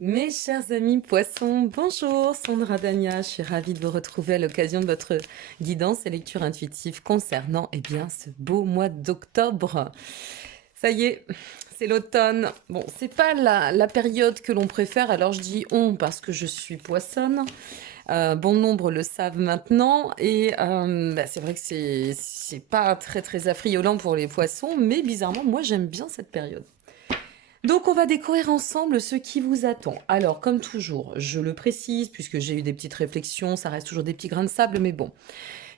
Mes chers amis poissons, bonjour, Sandra Dania, je suis ravie de vous retrouver à l'occasion de votre guidance et lecture intuitive concernant ce beau mois d'octobre. Ça y est, c'est l'automne. Bon, c'est pas la période que l'on préfère, alors je dis on parce que je suis poissonne. Bon nombre le savent maintenant et c'est vrai que c'est pas très affriolant pour les poissons, mais bizarrement, moi j'aime bien cette période. Donc on va découvrir ensemble ce qui vous attend. Alors comme toujours, je le précise puisque j'ai eu des petites réflexions, ça reste toujours des petits grains de sable, mais bon.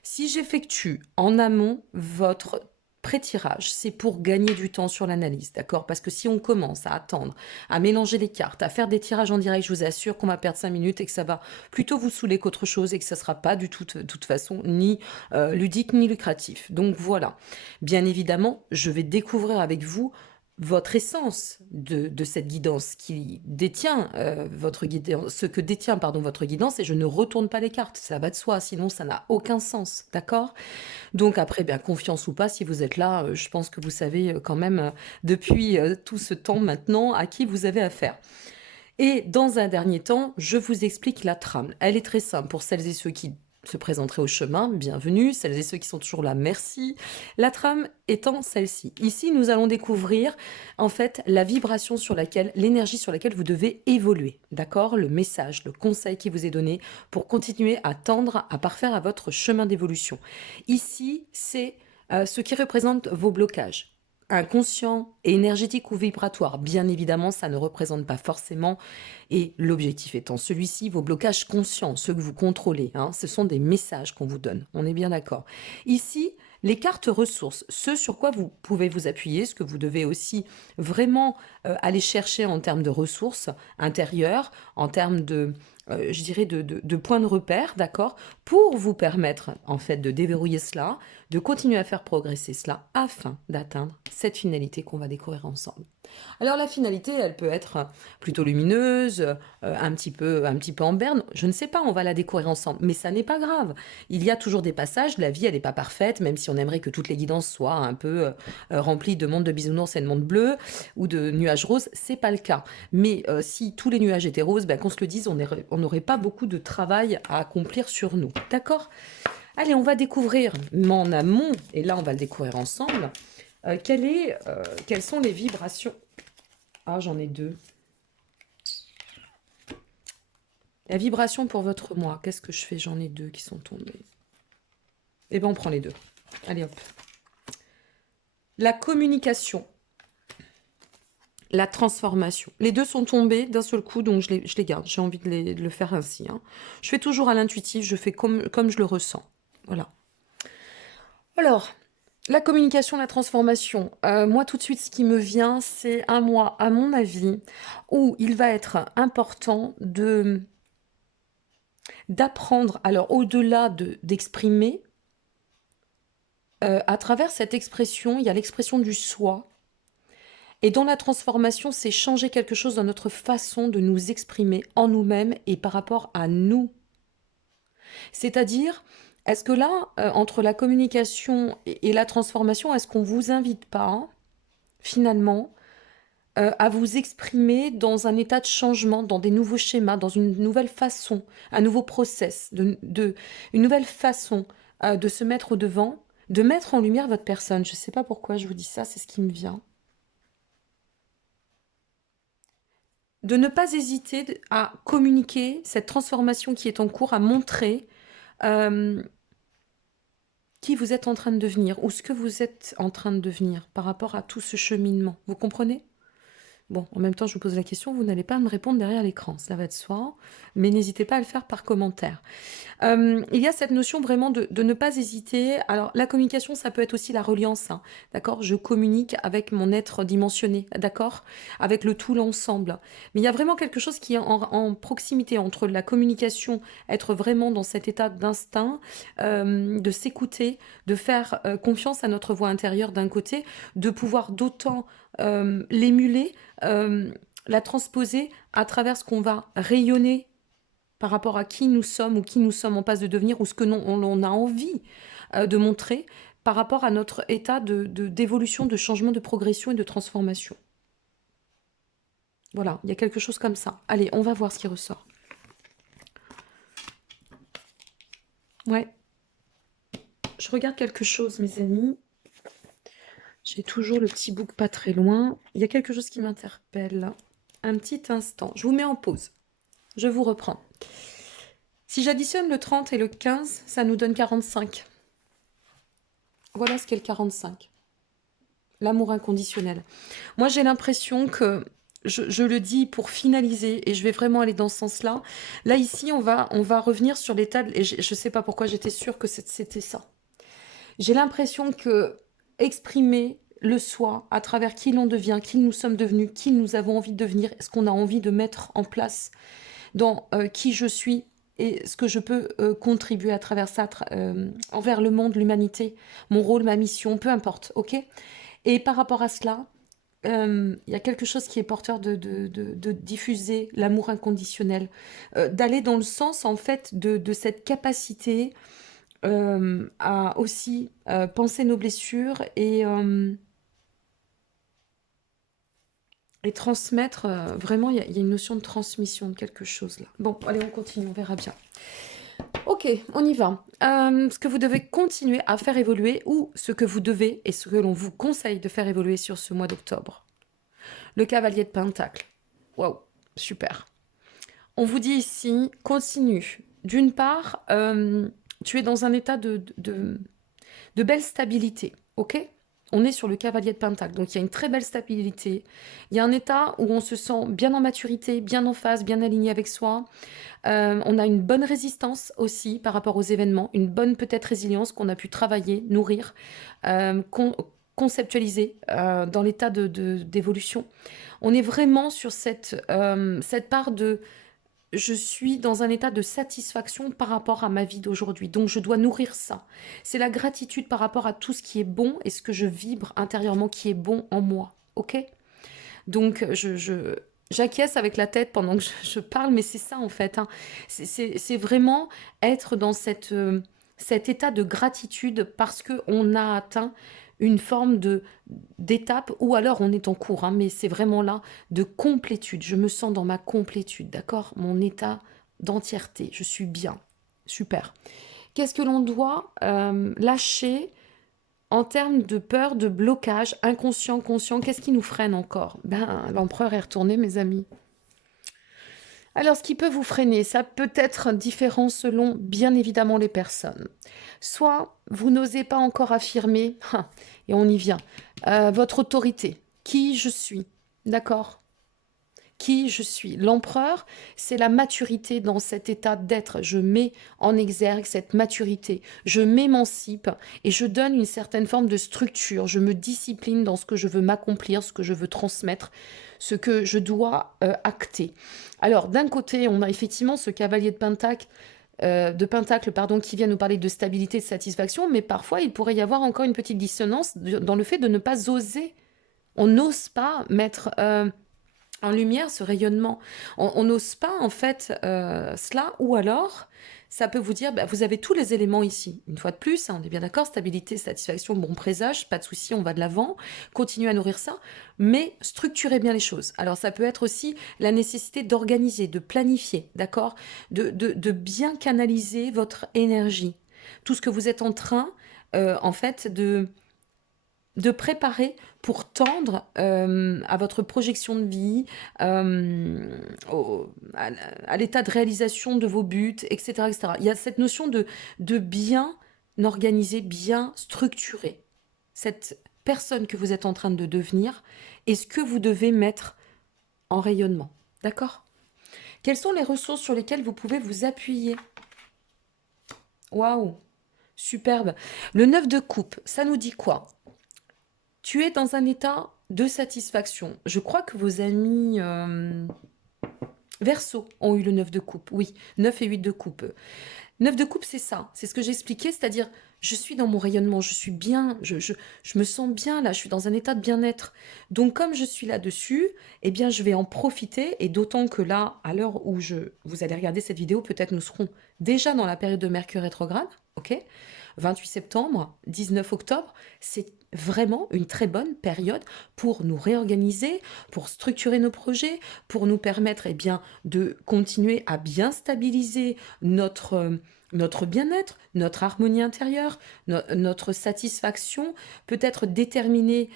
Si j'effectue en amont votre pré-tirage, c'est pour gagner du temps sur l'analyse, d'accord? Parce que si on commence à attendre, à mélanger les cartes, à faire des tirages en direct, je vous assure qu'on va perdre 5 minutes et que ça va plutôt vous saouler qu'autre chose et que ça ne sera pas du tout, de toute façon, ni ludique ni lucratif. Donc voilà. Bien évidemment, je vais découvrir avec vous votre essence de cette guidance qui détient votre guidance, ce que détient pardon votre guidance, et je ne retourne pas les cartes, ça va de soi, sinon ça n'a aucun sens, d'accord? Donc après, bien confiance ou pas, si vous êtes là, je pense que vous savez quand même depuis tout ce temps maintenant à qui vous avez affaire. Et dans un dernier temps, je vous explique la trame. Elle est très simple pour celles et ceux qui se présenteraient au chemin, bienvenue. Celles et ceux qui sont toujours là, merci. La trame étant celle-ci. Ici, nous allons découvrir en fait la vibration sur laquelle, l'énergie sur laquelle vous devez évoluer. D'accord? Le message, le conseil qui vous est donné pour continuer à tendre, à parfaire à votre chemin d'évolution. Ici, c'est ce qui représente vos blocages. Inconscient, énergétique ou vibratoire. Bien évidemment, ça ne représente pas forcément, et l'objectif étant celui-ci, vos blocages conscients, ceux que vous contrôlez, hein, ce sont des messages qu'on vous donne, on est bien d'accord. Ici, les cartes ressources, ce sur quoi vous pouvez vous appuyer, ce que vous devez aussi vraiment aller chercher en termes de ressources intérieures, en termes de, je dirais, de points de repère, d'accord, pour vous permettre en fait de déverrouiller cela, de continuer à faire progresser cela afin d'atteindre cette finalité qu'on va découvrir ensemble. Alors la finalité, elle peut être plutôt lumineuse, un petit peu en berne, je ne sais pas, on va la découvrir ensemble, mais ça n'est pas grave. Il y a toujours des passages, la vie elle n'est pas parfaite, même si on aimerait que toutes les guidances soient un peu remplies de mondes de bisounours et de mondes bleus ou de nuages roses, c'est pas le cas. Mais si tous les nuages étaient roses, ben, qu'on se le dise, on n'aurait pas beaucoup de travail à accomplir sur nous, d'accord? Allez, on va découvrir en amont, et là on va le découvrir ensemble, quelles sont les vibrations. Ah, j'en ai deux. La vibration pour votre moi, qu'est-ce que je fais? J'en ai deux qui sont tombés. Eh bien, on prend les deux. Allez, hop. La communication, la transformation. Les deux sont tombés d'un seul coup, donc je les garde. J'ai envie de le faire ainsi, hein. Je fais toujours à l'intuitif, je fais comme je le ressens. Voilà. Alors, la communication, la transformation. Moi, tout de suite, ce qui me vient, c'est un mois, à mon avis, où il va être important d'apprendre, alors au-delà d'exprimer, à travers cette expression, il y a l'expression du soi. Et dans la transformation, c'est changer quelque chose dans notre façon de nous exprimer en nous-mêmes et par rapport à nous. C'est-à-dire, est-ce que là, entre la communication et la transformation, est-ce qu'on ne vous invite pas, finalement, à vous exprimer dans un état de changement, dans des nouveaux schémas, dans une nouvelle façon, un nouveau process, une nouvelle façon de se mettre au devant, de mettre en lumière votre personne. Je ne sais pas pourquoi je vous dis ça, c'est ce qui me vient. De ne pas hésiter à communiquer cette transformation qui est en cours, à montrer euh, qui vous êtes en train de devenir ou ce que vous êtes en train de devenir par rapport à tout ce cheminement. Vous comprenez? Bon, en même temps, je vous pose la question, vous n'allez pas me répondre derrière l'écran, cela va de soi, mais n'hésitez pas à le faire par commentaire. Il y a cette notion vraiment de ne pas hésiter. Alors, la communication, ça peut être aussi la reliance, hein, d'accord? Je communique avec mon être dimensionné, d'accord? Avec le tout, l'ensemble. Mais il y a vraiment quelque chose qui est en proximité entre la communication, être vraiment dans cet état d'instinct, de s'écouter, de faire confiance à notre voix intérieure d'un côté, de pouvoir d'autant l'émuler, la transposer à travers ce qu'on va rayonner par rapport à qui nous sommes ou qui nous sommes en passe de devenir ou ce que on a envie de montrer par rapport à notre état d'évolution, de changement, de progression et de transformation. Voilà, il y a quelque chose comme ça. Allez, on va voir ce qui ressort. Ouais, je regarde quelque chose, mes amis. J'ai toujours le petit book pas très loin. Il y a quelque chose qui m'interpelle. Un petit instant. Je vous mets en pause. Je vous reprends. Si j'additionne le 30 et le 15, ça nous donne 45. Voilà ce qu'est le 45. L'amour inconditionnel. Moi, j'ai l'impression que, je le dis pour finaliser, et je vais vraiment aller dans ce sens-là. Là, ici, on va revenir sur l'état, et je ne sais pas pourquoi j'étais sûre que c'était ça. J'ai l'impression que exprimer le soi à travers qui l'on devient, qui nous sommes devenus, qui nous avons envie de devenir, ce qu'on a envie de mettre en place dans qui je suis et ce que je peux contribuer à travers ça, envers le monde, l'humanité, mon rôle, ma mission, peu importe, ok. Et par rapport à cela, il y a quelque chose qui est porteur de diffuser l'amour inconditionnel, d'aller dans le sens en fait de cette capacité à aussi penser nos blessures et transmettre. Vraiment, il y a une notion de transmission de quelque chose là. Bon, allez, on continue, on verra bien. Ok, on y va. Ce que vous devez continuer à faire évoluer ou ce que vous devez et ce que l'on vous conseille de faire évoluer sur ce mois d'octobre. Le cavalier de Pentacle. Waouh, super. On vous dit ici, continue. D'une part, tu es dans un état de belle stabilité, ok. On est sur le cavalier de Pentacle, donc il y a une très belle stabilité. Il y a un état où on se sent bien en maturité, bien en phase, bien aligné avec soi. On a une bonne résistance aussi par rapport aux événements, une bonne peut-être résilience qu'on a pu travailler, nourrir, conceptualiser dans l'état d'évolution. On est vraiment sur cette part de je suis dans un état de satisfaction par rapport à ma vie d'aujourd'hui. Donc, je dois nourrir ça. C'est la gratitude par rapport à tout ce qui est bon et ce que je vibre intérieurement qui est bon en moi. OK? Donc, j'acquiesce avec la tête pendant que je parle, mais c'est ça en fait, hein. C'est vraiment être dans cet état de gratitude parce qu'on a atteint une forme d'étape, ou alors on est en cours, hein, mais c'est vraiment là, de complétude. Je me sens dans ma complétude, d'accord? Mon état d'entièreté, je suis bien. Super. Qu'est-ce que l'on doit lâcher en termes de peur, de blocage, inconscient, conscient? Qu'est-ce qui nous freine encore? Ben, l'empereur est retourné, mes amis. Alors, ce qui peut vous freiner, ça peut être différent selon, bien évidemment, les personnes. Soit vous n'osez pas encore affirmer, et on y vient, votre autorité, qui je suis, d'accord? Qui je suis. L'empereur, c'est la maturité dans cet état d'être. Je mets en exergue cette maturité. Je m'émancipe et je donne une certaine forme de structure. Je me discipline dans ce que je veux m'accomplir, ce que je veux transmettre, ce que je dois acter. Alors, d'un côté, on a effectivement ce cavalier de Pentacle, pardon, qui vient nous parler de stabilité, de satisfaction, mais parfois, il pourrait y avoir encore une petite dissonance dans le fait de ne pas oser. On n'ose pas mettre en lumière ce rayonnement. On n'ose pas en fait cela, ou alors ça peut vous dire, bah, vous avez tous les éléments ici. Une fois de plus, hein, on est bien d'accord, stabilité, satisfaction, bon présage, pas de souci, on va de l'avant, continuez à nourrir ça, mais structurez bien les choses. Alors ça peut être aussi la nécessité d'organiser, de planifier, d'accord, de bien canaliser votre énergie. Tout ce que vous êtes en train, en fait, de préparer pour tendre à votre projection de vie, à l'état de réalisation de vos buts, etc., etc. Il y a cette notion de bien organiser, bien structurer cette personne que vous êtes en train de devenir et ce que vous devez mettre en rayonnement. D'accord? Quelles sont les ressources sur lesquelles vous pouvez vous appuyer? Waouh! Superbe. Le 9 de coupe, ça nous dit quoi? Tu es dans un état de satisfaction. Je crois que vos amis Verseau ont eu le 9 de coupe. Oui, 9 et 8 de coupe. 9 de coupe, c'est ça. C'est ce que j'expliquais, c'est-à-dire je suis dans mon rayonnement, je suis bien, je me sens bien là, je suis dans un état de bien-être. Donc comme je suis là-dessus, eh bien je vais en profiter, et d'autant que là, à l'heure où vous allez regarder cette vidéo, peut-être nous serons déjà dans la période de Mercure rétrograde, ok? 28 septembre, 19 octobre, c'est vraiment une très bonne période pour nous réorganiser, pour structurer nos projets, pour nous permettre de continuer à bien stabiliser notre bien-être, notre harmonie intérieure, notre satisfaction, peut-être déterminer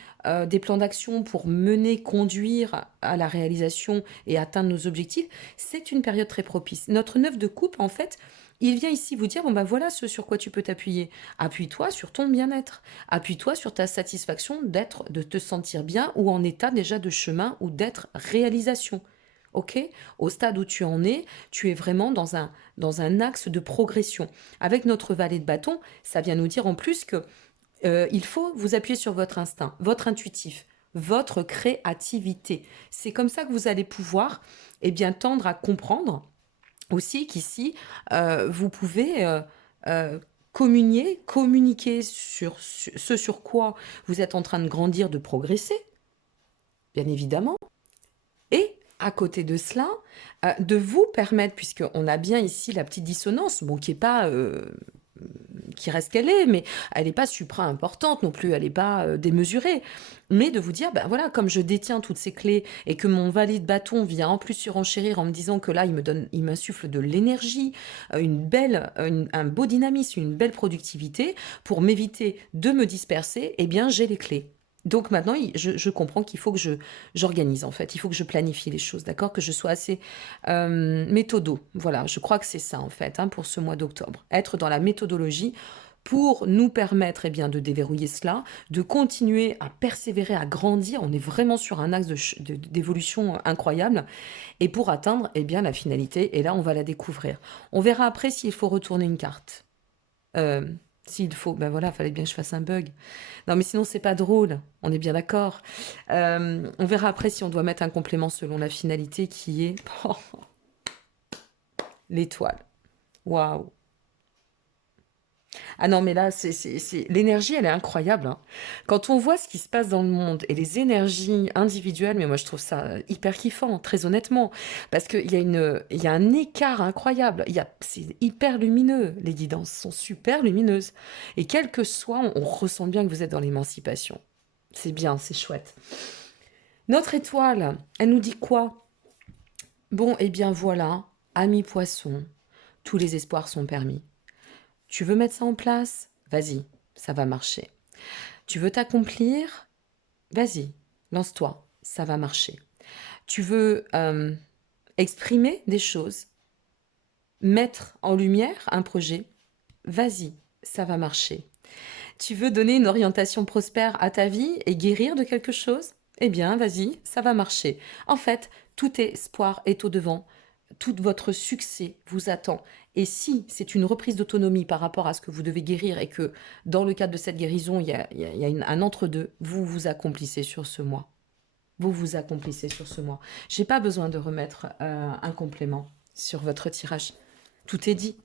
des plans d'action pour mener, conduire à la réalisation et atteindre nos objectifs. C'est une période très propice. Notre 9 de coupe, en fait, il vient ici vous dire, bon ben voilà ce sur quoi tu peux t'appuyer. Appuie-toi sur ton bien-être. Appuie-toi sur ta satisfaction de te sentir bien ou en état déjà de chemin ou d'être réalisation. Ok? Au stade où tu en es, tu es vraiment dans un axe de progression. Avec notre valet de bâton, ça vient nous dire en plus que il faut vous appuyer sur votre instinct, votre intuitif, votre créativité. C'est comme ça que vous allez pouvoir tendre à comprendre aussi qu'ici, vous pouvez communiquer sur ce sur quoi vous êtes en train de grandir, de progresser, bien évidemment. Et à côté de cela, de vous permettre, puisqu'on a bien ici la petite dissonance, bon, qui est pas, qui reste qu'elle est, mais elle n'est pas supra-importante non plus, elle n'est pas démesurée. Mais de vous dire, ben voilà, comme je détiens toutes ces clés et que mon valet de bâton vient en plus surenchérir en me disant que là, il m'insuffle de l'énergie, un beau dynamisme, une belle productivité, pour m'éviter de me disperser, eh bien, j'ai les clés. Donc maintenant, je comprends qu'il faut que j'organise en fait, il faut que je planifie les choses, d'accord? Que je sois assez méthodo. Voilà, je crois que c'est ça en fait hein, pour ce mois d'octobre. Être dans la méthodologie pour nous permettre de déverrouiller cela, de continuer à persévérer, à grandir. On est vraiment sur un axe d'évolution incroyable et pour atteindre la finalité. Et là, on va la découvrir. On verra après s'il faut retourner une carte. S'il faut, ben voilà, fallait bien que je fasse un bug. Non, mais sinon, c'est pas drôle. On est bien d'accord. On verra après si on doit mettre un complément selon la finalité qui est l'étoile. Waouh. Ah non, mais là, l'énergie, elle est incroyable. Hein. Quand on voit ce qui se passe dans le monde et les énergies individuelles, mais moi, je trouve ça hyper kiffant, très honnêtement. Parce il y a un écart incroyable. C'est hyper lumineux. Les guidances sont super lumineuses. Et quel que soit, on ressent bien que vous êtes dans l'émancipation. C'est bien, c'est chouette. Notre étoile, elle nous dit quoi? Bon, voilà, amis poissons, tous les espoirs sont permis. Tu veux mettre ça en place? Vas-y, ça va marcher. Tu veux t'accomplir? Vas-y, lance-toi, ça va marcher. Tu veux exprimer des choses, mettre en lumière un projet? Vas-y, ça va marcher. Tu veux donner une orientation prospère à ta vie et guérir de quelque chose? Eh bien, vas-y, ça va marcher. En fait, tout espoir est au-devant. Tout votre succès vous attend. Et si c'est une reprise d'autonomie par rapport à ce que vous devez guérir et que dans le cadre de cette guérison, il y a un entre-deux, vous vous accomplissez sur ce mois. Vous vous accomplissez sur ce mois. J'ai pas besoin de remettre un complément sur votre tirage. Tout est dit.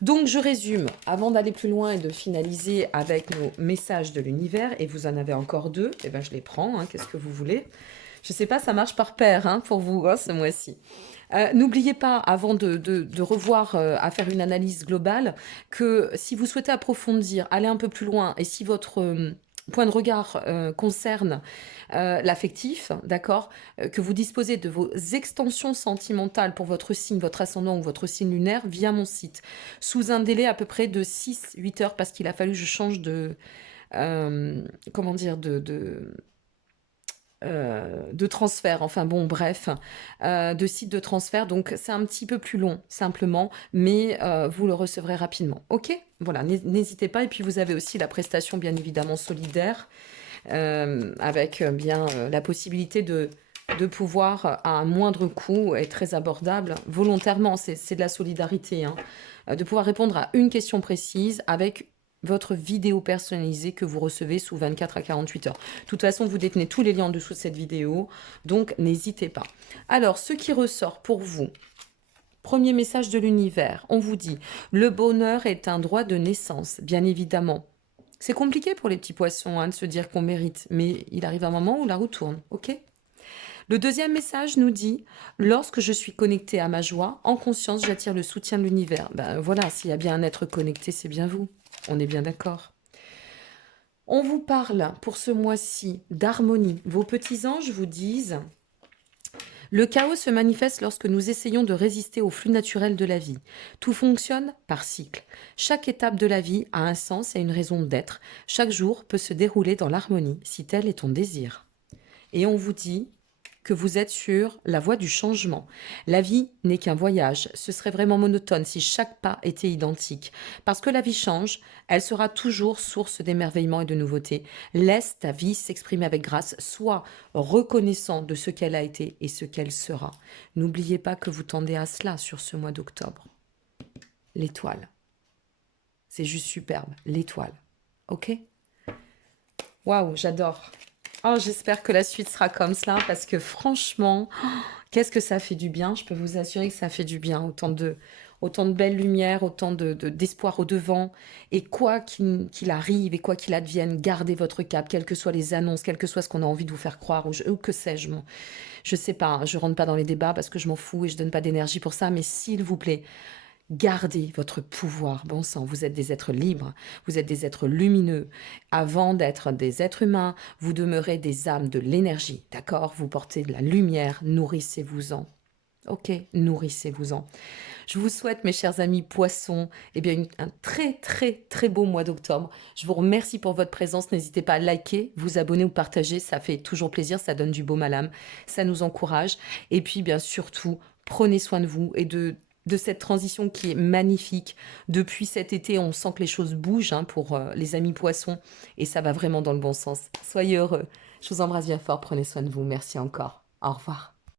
Donc je résume, avant d'aller plus loin et de finaliser avec nos messages de l'univers, et vous en avez encore deux, et ben je les prends, hein, qu'est-ce que vous voulez? Je sais pas, ça marche par paire hein, pour vous hein, ce mois-ci. N'oubliez pas, avant de revoir, à faire une analyse globale, que si vous souhaitez approfondir, aller un peu plus loin, et si votre point de regard concerne l'affectif, d'accord, que vous disposez de vos extensions sentimentales pour votre signe, votre ascendant ou votre signe lunaire via mon site, sous un délai à peu près de 6-8 heures, parce qu'il a fallu que je change comment dire, de transfert, enfin bon, bref, de site de transfert. Donc, c'est un petit peu plus long, simplement, mais vous le recevrez rapidement. OK? Voilà, n'hésitez pas. Et puis, vous avez aussi la prestation, bien évidemment, solidaire, avec la possibilité de pouvoir, à un moindre coût et très abordable, volontairement, c'est de la solidarité, hein, de pouvoir répondre à une question précise avec votre vidéo personnalisée que vous recevez sous 24 à 48 heures. De toute façon, vous détenez tous les liens en dessous de cette vidéo, donc n'hésitez pas. Alors, ce qui ressort pour vous, premier message de l'univers, on vous dit « Le bonheur est un droit de naissance, bien évidemment. » C'est compliqué pour les petits poissons hein, de se dire qu'on mérite, mais il arrive un moment où la roue tourne, ok? Le deuxième message nous dit « Lorsque je suis connecté à ma joie, en conscience, j'attire le soutien de l'univers. » Ben voilà, s'il y a bien un être connecté, c'est bien vous. On est bien d'accord. On vous parle pour ce mois-ci d'harmonie. Vos petits anges vous disent: le chaos se manifeste lorsque nous essayons de résister au flux naturel de la vie. Tout fonctionne par cycle. Chaque étape de la vie a un sens et une raison d'être. Chaque jour peut se dérouler dans l'harmonie, si tel est ton désir. Et on vous dit que vous êtes sur la voie du changement. La vie n'est qu'un voyage. Ce serait vraiment monotone si chaque pas était identique. Parce que la vie change, elle sera toujours source d'émerveillement et de nouveautés. Laisse ta vie s'exprimer avec grâce. Sois reconnaissant de ce qu'elle a été et ce qu'elle sera. N'oubliez pas que vous tendez à cela sur ce mois d'octobre. L'étoile. C'est juste superbe. L'étoile. Ok? Waouh, j'adore. Oh, j'espère que la suite sera comme cela parce que franchement, qu'est-ce que ça fait du bien. Je peux vous assurer que ça fait du bien. Autant de belles lumières, autant d'espoir au devant. Et quoi qu'il arrive et quoi qu'il advienne, gardez votre cap, quelles que soient les annonces, quel que soit ce qu'on a envie de vous faire croire ou que sais-je. Je sais pas, hein, je rentre pas dans les débats parce que je m'en fous et je donne pas d'énergie pour ça. Mais s'il vous plaît, gardez votre pouvoir, bon sang, vous êtes des êtres libres, vous êtes des êtres lumineux. Avant d'être des êtres humains, vous demeurez des âmes de l'énergie, d'accord? Vous portez de la lumière, nourrissez-vous-en. Ok, nourrissez-vous-en. Je vous souhaite, mes chers amis poissons, eh bien, un très, très, très beau mois d'octobre. Je vous remercie pour votre présence. N'hésitez pas à liker, vous abonner ou partager. Ça fait toujours plaisir, ça donne du baume à l'âme, ça nous encourage. Et puis, bien surtout, prenez soin de vous et de cette transition qui est magnifique. Depuis cet été, on sent que les choses bougent hein, pour les amis poissons et ça va vraiment dans le bon sens. Soyez heureux. Je vous embrasse bien fort. Prenez soin de vous. Merci encore. Au revoir.